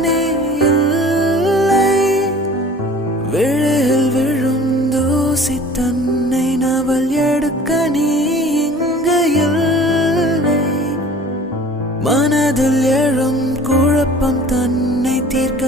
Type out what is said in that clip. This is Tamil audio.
நீ இல்லை. விழில் விழும் தூசி தன்னை நவல் எடுக்க நீ இங்கு இல்லை. மனதில் எழும் குழப்பம் தன்னை தீர்க்க